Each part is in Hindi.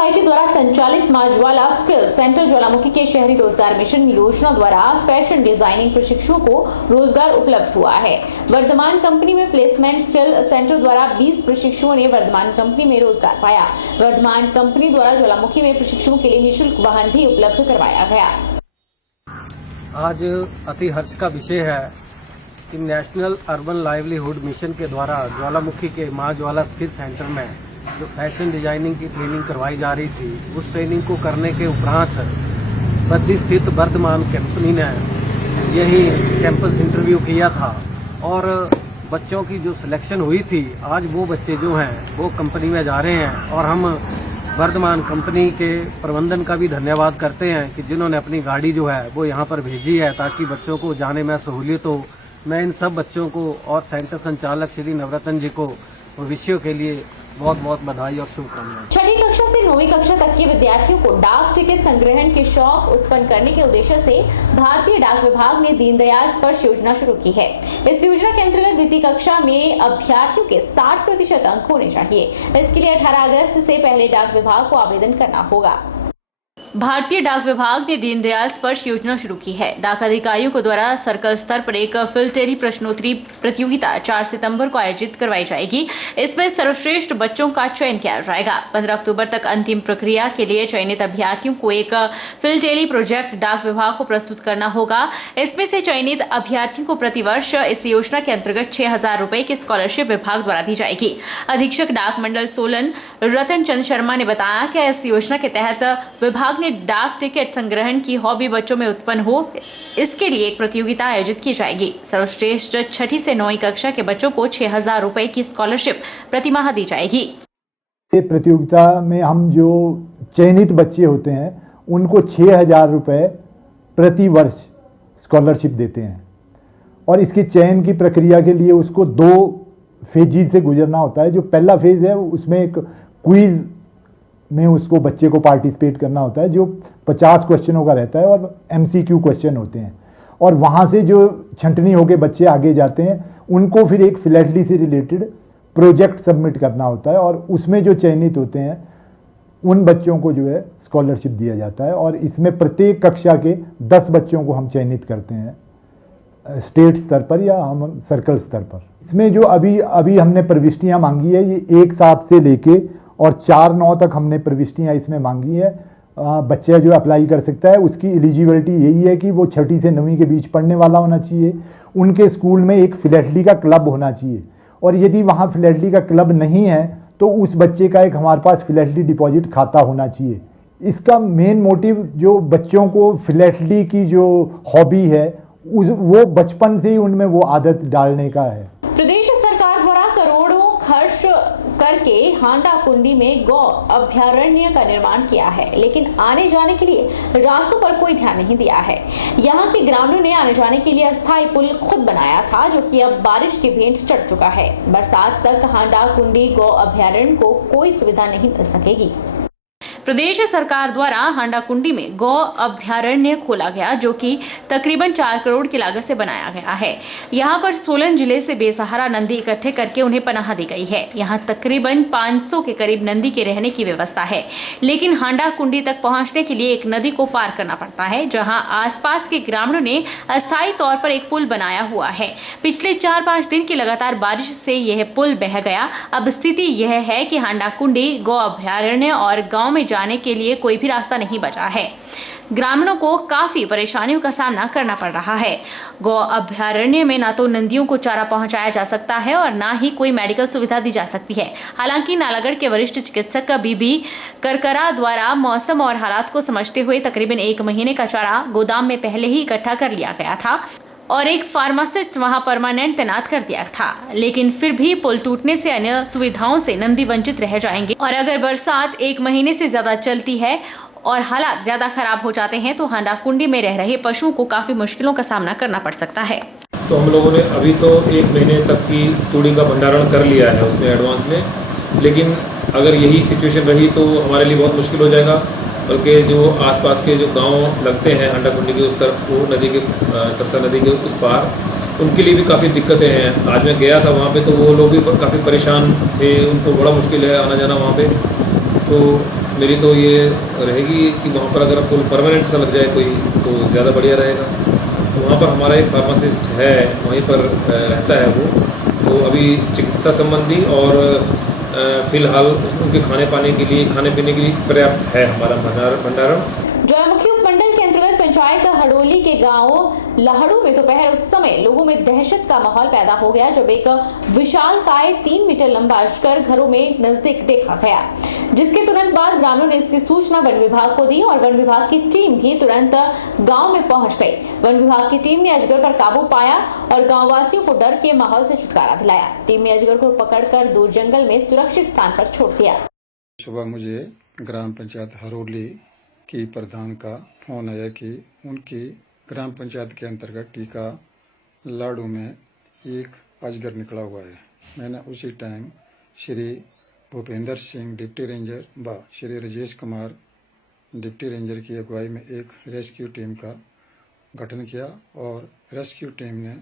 सोसाइटी द्वारा संचालित मां ज्वाला स्किल सेंटर ज्वालामुखी के शहरी रोजगार मिशन योजना द्वारा फैशन डिजाइनिंग प्रशिक्षुओं को रोजगार उपलब्ध हुआ है। वर्धमान कंपनी में प्लेसमेंट स्किल सेंटर द्वारा 20 प्रशिक्षुओं ने वर्धमान कंपनी में रोजगार पाया। वर्धमान कंपनी द्वारा ज्वालामुखी में प्रशिक्षुओं के लिए निःशुल्क वाहन भी उपलब्ध करवाया गया। आज अति हर्ष का विषय है कि नेशनल अर्बन लाइवलीहुड मिशन के द्वारा ज्वालामुखी के मां ज्वाला स्किल सेंटर में जो फैशन डिजाइनिंग की ट्रेनिंग करवाई जा रही थी, उस ट्रेनिंग को करने के उपरांत बद्दी स्थित वर्धमान कंपनी ने यही कैंपस इंटरव्यू किया था और बच्चों की जो सिलेक्शन हुई थी, आज वो बच्चे जो हैं वो कंपनी में जा रहे हैं। और हम वर्धमान कंपनी के प्रबंधन का भी धन्यवाद करते हैं कि जिन्होंने अपनी गाड़ी जो है वो यहाँ पर भेजी है ताकि बच्चों को जाने में सहूलियत हो। मैं इन सब बच्चों को और सेंटर संचालक श्री नवरत्न जी को भविष्य के लिए बहुत बहुत बधाई और शुभकामनाएं। छठी कक्षा से 9वीं कक्षा तक के विद्यार्थियों को डाक टिकट संग्रहण के शौक उत्पन्न करने के उद्देश्य से भारतीय डाक विभाग ने दीनदयाल स्पर्श योजना शुरू की है। इस योजना के अंतर्गत द्वितीय कक्षा में अभ्यर्थियों के 60% अंक होने चाहिए। इसके लिए 18 अगस्त से पहले डाक विभाग को आवेदन करना होगा। भारतीय डाक विभाग ने दीनदयाल स्पर्श योजना शुरू की है। डाक अधिकारियों को द्वारा सर्कल स्तर पर एक फिल्टरी प्रश्नोत्तरी प्रतियोगिता 4 सितंबर को आयोजित करवाई जाएगी। इसमें सर्वश्रेष्ठ बच्चों का चयन किया जाएगा। 15 अक्टूबर तक अंतिम प्रक्रिया के लिए चयनित अभ्यर्थियों को एक फिल्टरी प्रोजेक्ट डाक विभाग को प्रस्तुत करना होगा। इसमें से चयनित अभ्यर्थियों को प्रतिवर्ष इस योजना के अंतर्गत 6,000 रुपए की स्कॉलरशिप विभाग द्वारा दी जाएगी। अधीक्षक डाक मंडल सोलन रतन चंद शर्मा ने बताया कि इस योजना के तहत विभाग ने डाक टिकट संग्रहण की हॉबी बच्चों में उत्पन्न हो, इसके लिए एक प्रतियोगिता आयोजित की जाएगी। सर्वश्रेष्ठ 6ठी से 9वीं कक्षा के बच्चों को 6,000 रुपए की स्कॉलरशिप प्रतिमाह दी जाएगी। ये प्रतियोगिता में हम जो चयनित बच्चे होते हैं उनको 6,000 रुपए प्रति वर्ष स्कॉलरशिप देते हैं और इसके चयन की प्रक्रिया के लिए उसको 2 फेजेज से गुजरना होता है। जो पहला फेज है उसमें एक क्विज में उसको बच्चे को पार्टिसिपेट करना होता है जो 50 क्वेश्चनों का रहता है और MCQ क्वेश्चन होते हैं और वहाँ से जो छंटनी होके बच्चे आगे जाते हैं उनको फिर एक फिलैटली से रिलेटेड प्रोजेक्ट सबमिट करना होता है और उसमें जो चयनित होते हैं उन बच्चों को जो है स्कॉलरशिप दिया जाता है। और इसमें प्रत्येक कक्षा के 10 बच्चों को हम चयनित करते हैं स्टेट स्तर पर या हम सर्कल स्तर पर। इसमें जो अभी हमने प्रविष्टियाँ मांगी है ये 1/7 से लेके और 4/9 तक हमने प्रविष्टियाँ इसमें मांगी है। बच्चा जो अप्लाई कर सकता है उसकी एलिजिबिलिटी यही है कि वो 6ठी से 9वीं के बीच पढ़ने वाला होना चाहिए, उनके स्कूल में एक फिलैटली का क्लब होना चाहिए और यदि वहाँ फिलैटली का क्लब नहीं है तो उस बच्चे का एक हमारे पास फिलैटली डिपॉजिट खाता होना चाहिए। इसका मेन मोटिव जो बच्चों को फिलैटली की जो हॉबी है वो बचपन से ही उनमें वो आदत डालने का है। प्रदेश सरकार द्वारा करोड़ों खर्च करके हांडा कुंडी में गौ अभयारण्य का निर्माण किया है, लेकिन आने जाने के लिए रास्तों पर कोई ध्यान नहीं दिया है। यहाँ के ग्रामीणों ने आने जाने के लिए अस्थायी पुल खुद बनाया था जो कि अब बारिश की भेंट चढ़ चुका है। बरसात तक हांडा कुंडी गौ अभयारण्य को कोई सुविधा नहीं मिल सकेगी। प्रदेश सरकार द्वारा हांडा कुंडी में गौ अभयारण्य खोला गया जो कि तकरीबन 4 करोड़ की लागत से बनाया गया है। यहाँ पर सोलन जिले से बेसहारा नंदी इकट्ठे करके उन्हें पनाह दी गई है। यहाँ तकरीबन 500 के करीब नंदी के रहने की व्यवस्था है, लेकिन हांडा कुंडी तक पहुँचने के लिए एक नदी को पार करना पड़ता है जहाँ आसपास के ग्रामीणों ने अस्थायी तौर पर एक पुल बनाया हुआ है। पिछले 4-5 दिन की लगातार बारिश से यह पुल बह गया। अब स्थिति यह है कि हांडा कुंडी गौ अभयारण्य और गाँव में जाने के लिए कोई भी रास्ता नहीं बचा है। ग्रामीणों को काफी परेशानियों का सामना करना पड़ रहा है। गौ अभयारण्य में ना तो नंदियों को चारा पहुंचाया जा सकता है और ना ही कोई मेडिकल सुविधा दी जा सकती है। हालांकि नालागढ़ के वरिष्ठ चिकित्सक बीबी करकरा द्वारा मौसम और हालात को समझते हुए तकरीबन 1 महीने का चारा गोदाम में पहले ही इकट्ठा कर लिया गया था और एक फार्मासिस्ट वहां परमानेंट तैनात कर दिया था, लेकिन फिर भी पुल टूटने से अन्य सुविधाओं से नंदी वंचित रह जाएंगे और अगर बरसात 1 महीने से ज्यादा चलती है और हालात ज्यादा खराब हो जाते हैं तो हांडा कुंडी में रह रहे पशुओं को काफी मुश्किलों का सामना करना पड़ सकता है। तो हम लोगों ने अभी तो 1 महीने तक की तूड़ी का भंडारण कर लिया है उसमें एडवांस में, लेकिन अगर यही सिचुएशन रही तो हमारे लिए बहुत मुश्किल हो जाएगा। बल्कि जो आसपास के जो गांव लगते हैं हांडा कुंडी के उस तरफ, वो नदी के सरसा नदी के उस पार, उनके लिए भी काफ़ी दिक्कतें हैं। आज मैं गया था वहाँ पे तो वो लोग भी काफ़ी परेशान थे, उनको बड़ा मुश्किल है आना जाना वहाँ पे। तो मेरी तो ये रहेगी कि वहाँ पर अगर पुल परमानेंट सा लग जाए कोई तो ज़्यादा बढ़िया रहेगा। तो वहाँ पर हमारा एक फार्मासिस्ट है, वहीं पर रहता है वो, तो अभी चिकित्सा संबंधी और फिलहाल उनके खाने पाने के लिए, खाने पीने के लिए पर्याप्त है हमारा भंडारण। ज्वालामुखी उपमंडल के अंतर्गत पंचायत हड़ोली के गांव लाहड़ू में दोपहर उस समय लोगों में दहशत का माहौल पैदा हो गया जब एक विशालकाय 3 मीटर लंबा अजगर घरों में नजदीक देखा गया, जिसके तुरंत बाद ग्रामीणों ने इसकी सूचना वन विभाग को दी और वन विभाग की टीम भी तुरंत गांव में पहुंच गई। वन विभाग की टीम ने अजगर पर काबू पाया और गांववासियों को डर के माहौल से छुटकारा दिलाया। टीम ने अजगर को पकड़कर दूर जंगल में सुरक्षित स्थान पर छोड़ दिया। सुबह मुझे ग्राम पंचायत हरोली की प्रधान का फोन आया कि उनकी ग्राम पंचायत के अंतर्गत टीका लाड़ू में एक अजगर निकला हुआ है। मैंने उसी time Shri Bhupendra Singh deputy ranger व श्री राजेश कुमार डिप्टी रेंजर की अगुवाई में एक रेस्क्यू टीम का गठन किया और रेस्क्यू टीम ने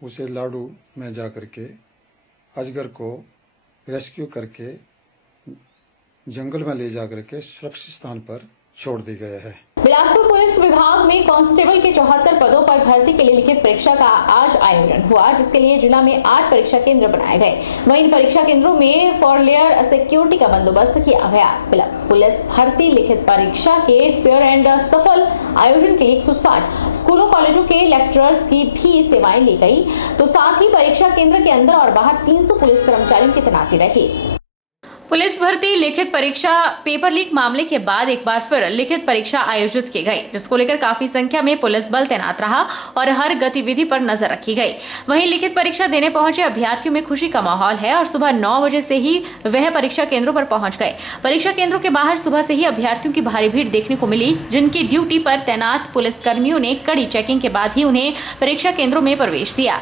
उसे लाड़ू में जाकर के अजगर को रेस्क्यू करके जंगल में ले जाकर के सुरक्षित स्थान पर छोड़ दी गया है। बिलासपुर पुलिस विभाग में कांस्टेबल के 74 पदों पर भर्ती के लिए लिखित परीक्षा का आज आयोजन हुआ, जिसके लिए जिला में 8 परीक्षा केंद्र बनाए गए। वहीं इन परीक्षा केंद्रों में 4 लेयर सिक्योरिटी का बंदोबस्त किया गया। पुलिस भर्ती लिखित परीक्षा के फेयर एंड सफल आयोजन के लिए 160 स्कूलों कॉलेजों के लेक्चरर्स की भी सेवाएं ली गई, तो साथ ही परीक्षा केंद्र के अंदर और बाहर 300 पुलिस कर्मचारियों की तैनाती रही। पुलिस भर्ती लिखित परीक्षा पेपर लीक मामले के बाद एक बार फिर लिखित परीक्षा आयोजित की गई, जिसको लेकर काफी संख्या में पुलिस बल तैनात रहा और हर गतिविधि पर नजर रखी गई। वहीं लिखित परीक्षा देने पहुंचे अभ्यर्थियों में खुशी का माहौल है और सुबह 9 बजे से ही वह परीक्षा केंद्रों पर पहुंच गए। परीक्षा केंद्रों के बाहर सुबह से ही अभ्यर्थियों की भारी भीड़ देखने को मिली, जिनकी ड्यूटी पर तैनात पुलिस कर्मियों ने कड़ी चेकिंग के बाद ही उन्हें परीक्षा केंद्रों में प्रवेश दिया।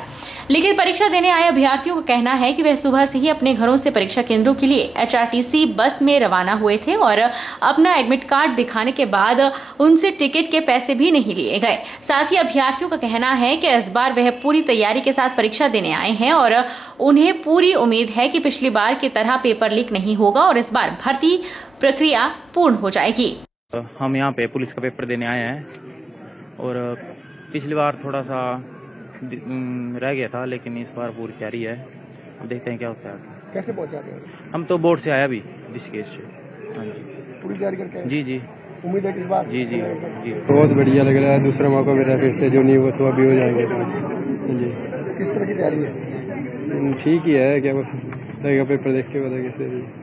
लिखित परीक्षा देने आए अभ्यर्थियों का कहना है कि वह सुबह से ही अपने घरों से परीक्षा केंद्रों के लिए HRTC बस में रवाना हुए थे और अपना एडमिट कार्ड दिखाने के बाद उनसे टिकट के पैसे भी नहीं लिए गए। साथ ही अभ्यर्थियों का कहना है कि इस बार वह पूरी तैयारी के साथ परीक्षा देने आए हैं और उन्हें पूरी उम्मीद है कि पिछली बार की तरह पेपर लीक नहीं होगा और इस बार भर्ती प्रक्रिया पूर्ण हो जाएगी। हम यहाँ पे पुलिस का पेपर देने आए हैं और पिछली बार थोड़ा सा रह गया था, लेकिन इस बार पूरी तैयारी है। अब देखते हैं क्या होता है। कैसे पहुंचा गए? हम तो बोर्ड से आया अभी ऋषिकेश से। हाँ जी, पूरी तैयारी करके आए? जी जी, उम्मीद है इस बार? जी जी जी, बहुत बढ़िया लग रहा है। दूसरा मौका मिला फिर से, जो नहीं हुआ तो अभी हो जाएंगे जी। किस तरह की तैयारी है? ठीक ही है, क्या लगेगा पेपर देख के पता कैसे।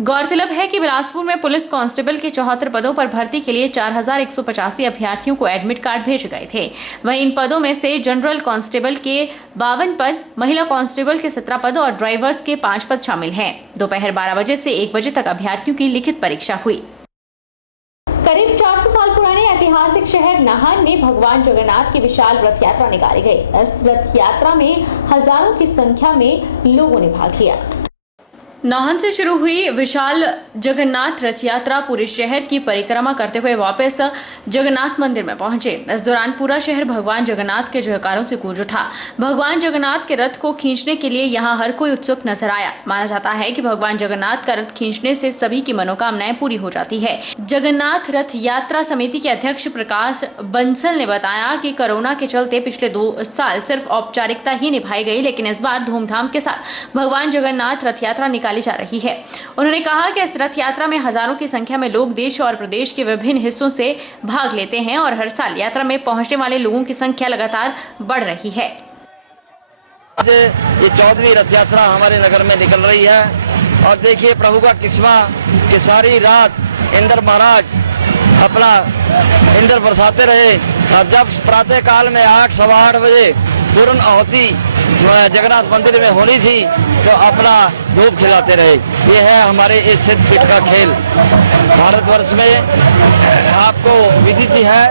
गौरतलब है कि बिलासपुर में पुलिस कांस्टेबल के 74 पदों पर भर्ती के लिए 4185 अभ्यर्थियों को एडमिट कार्ड भेजे गए थे। वहीं इन पदों में से जनरल कांस्टेबल के 52 पद, महिला कांस्टेबल के 17 पद और ड्राइवर्स के 5 पद शामिल हैं। दोपहर 12 बजे से 1 बजे तक अभ्यर्थियों की लिखित परीक्षा हुई। करीब 400 साल पुराने ऐतिहासिक शहर नाहन में भगवान जगन्नाथ की विशाल रथ यात्रा निकाली गई। इस रथ यात्रा में हजारों की संख्या में लोगों ने भाग लिया। नाहन से शुरू हुई विशाल जगन्नाथ रथ यात्रा पूरे शहर की परिक्रमा करते हुए वापस जगन्नाथ मंदिर में पहुंचे। इस दौरान पूरा शहर भगवान जगन्नाथ के जयकारों से गूंज उठा। भगवान जगन्नाथ के रथ को खींचने के लिए यहां हर कोई उत्सुक नजर आया। माना जाता है कि भगवान जगन्नाथ का रथ खींचने से सभी की मनोकामनाएं पूरी हो जाती है। जगन्नाथ रथ यात्रा समिति के अध्यक्ष प्रकाश बंसल ने बताया कि कोरोना के चलते पिछले 2 साल सिर्फ औपचारिकता ही निभाई गई, लेकिन इस बार धूमधाम के साथ भगवान जगन्नाथ रथ यात्रा निकाली जा रही है। उन्होंने कहा कि इस रथ यात्रा में हजारों की संख्या में लोग देश और प्रदेश के विभिन्न हिस्सों से भाग लेते हैं और हर साल यात्रा में पहुंचने वाले लोगों की संख्या लगातार बढ़ रही है। ये 14वीं रथ यात्रा हमारे नगर में निकल रही है और देखिए प्रभु का किस्मा कि सारी रात इंद्र महाराज अपना इंद्र बरसाते रहे और जब प्रातः काल में 8 सवा 8 बजे पूर्ण आहुति जगन्नाथ मंदिर में होनी थी तो अपना धूप खिलाते रहे। ये है हमारे इस सिद्धपीठ का खेल। भारतवर्ष में आपको विदित है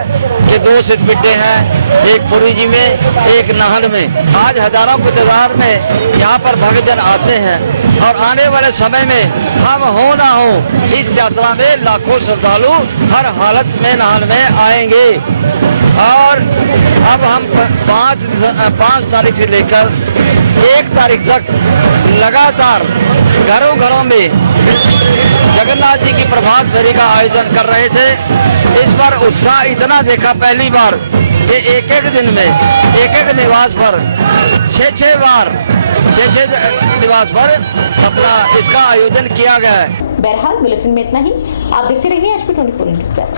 कि 2 सिद्धपीठें हैं, एक पुरी जी में, एक नाहन में। आज हजारों की तादाद में यहाँ पर भक्तजन आते हैं और आने वाले समय में हम हो ना हो इस यात्रा में लाखों श्रद्धालु हर हालत में नाहन में आएंगे। और अब हम 5 तारीख से लेकर 1 तारीख तक लगातार घरों घरों में जगन्नाथ जी की प्रभात फेरी का आयोजन कर रहे थे। इस बार उत्साह इतना देखा पहली बार कि एक एक दिन में एक एक निवास पर 6 बार 6 निवास पर अपना इसका आयोजन किया गया है। बहरहाल बुलेटिन में इतना ही। आप देखते रहिए HP 24 इंटू 7।